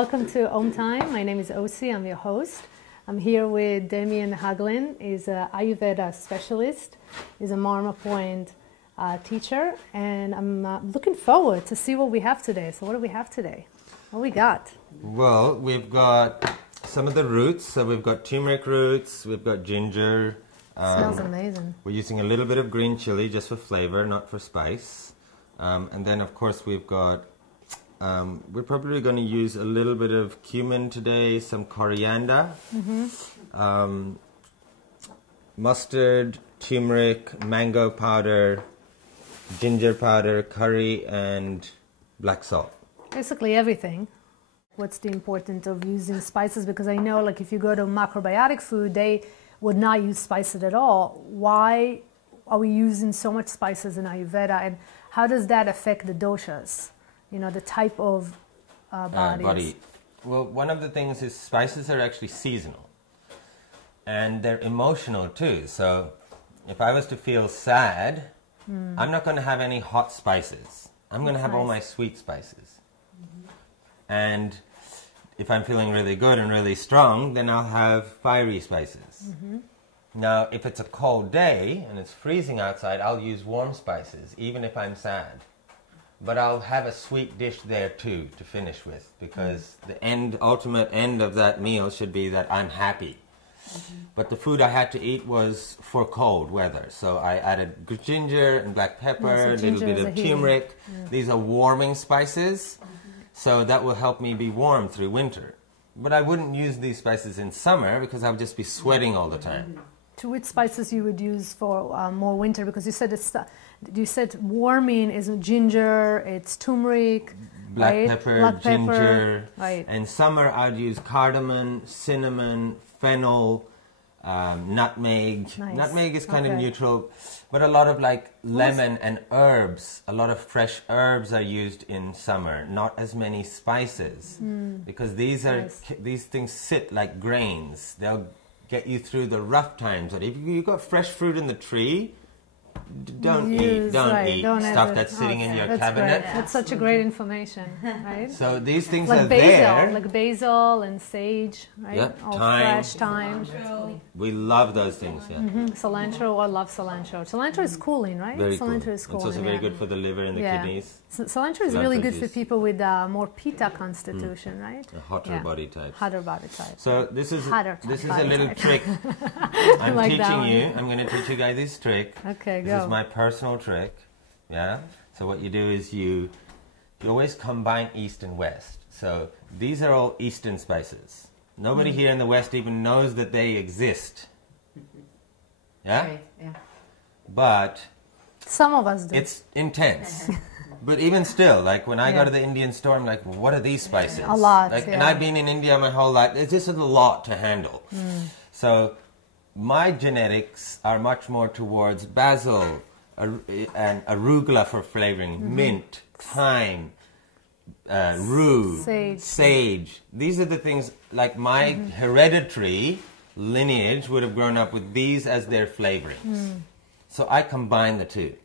welcome to Om Time. My name is Osi, I'm your host. I'm here with Damien Haglin. He's an Ayurveda specialist. He's a Marma Point teacher, and I'm looking forward to see what we have today. So what do we have today? What we got? Well, we've got some of the roots. So we've got turmeric roots, we've got ginger. Smells amazing. We're using a little bit of green chili just for flavor, not for spice. And then, of course, we've got, we're probably going to use a little bit of cumin today, some coriander, mustard, turmeric, mango powder, ginger powder, curry, and black salt. Basically everything. What's the importance of using spices? Because I know, like, if you go to macrobiotic food, they would not use spices at all. Why are we using so much spices in Ayurveda, and how does that affect the doshas? You know, the type of body. Well, one of the things is spices are actually seasonal, and they're emotional too. So if I was to feel sad, I'm not going to have any hot spices. I'm going to have all my sweet spices. And if I'm feeling really good and really strong, then I'll have fiery spices. Now, if it's a cold day and it's freezing outside, I'll use warm spices, even if I'm sad. But I'll have a sweet dish there too to finish with, because the ultimate end of that meal should be that I'm happy. But the food I had to eat was for cold weather, so I added ginger and black pepper, a little bit of turmeric. These are warming spices, so that will help me be warm through winter. But I wouldn't use these spices in summer because I would just be sweating all the time. To which spices you would use for more winter? Because you said warming is ginger, it's turmeric, black pepper, ginger. Right. And summer I'd use cardamom, cinnamon, fennel, nutmeg. Nice. Nutmeg is kind of neutral, but a lot of like lemon and herbs. A lot of fresh herbs are used in summer. Not as many spices, because these things sit like grains. They'll get you through the rough times. But if you've got fresh fruit in the tree, don't eat stuff that's sitting in your cabinet. Great. That's such a great information, right? So these things like are basil, there. like basil and sage, right? Yep, all thyme. fresh thyme. We love those things, yeah. Cilantro, I love cilantro. Cilantro is cooling, right? Very cilantro cool. is cooling. It's also very good for the liver and the kidneys. Cilantro is really good for people with more pitta constitution, right? A hotter body type. Hotter body type. So this is a little type. trick. I'm like teaching you. I'm going to teach you guys this trick. Okay, go. This is my personal trick. Yeah. So what you do is you always combine East and West. So these are all Eastern spices. Nobody here in the West even knows that they exist. Yeah? Right, yeah. But some of us do. It's intense. But even still, like when I go to the Indian store, I'm like, what are these spices? A lot, like, and I've been in India my whole life. It's just a lot to handle. So my genetics are much more towards basil and arugula for flavoring, mint, thyme, rue, sage. These are the things, like my hereditary lineage would have grown up with these as their flavoring. So I combine the two.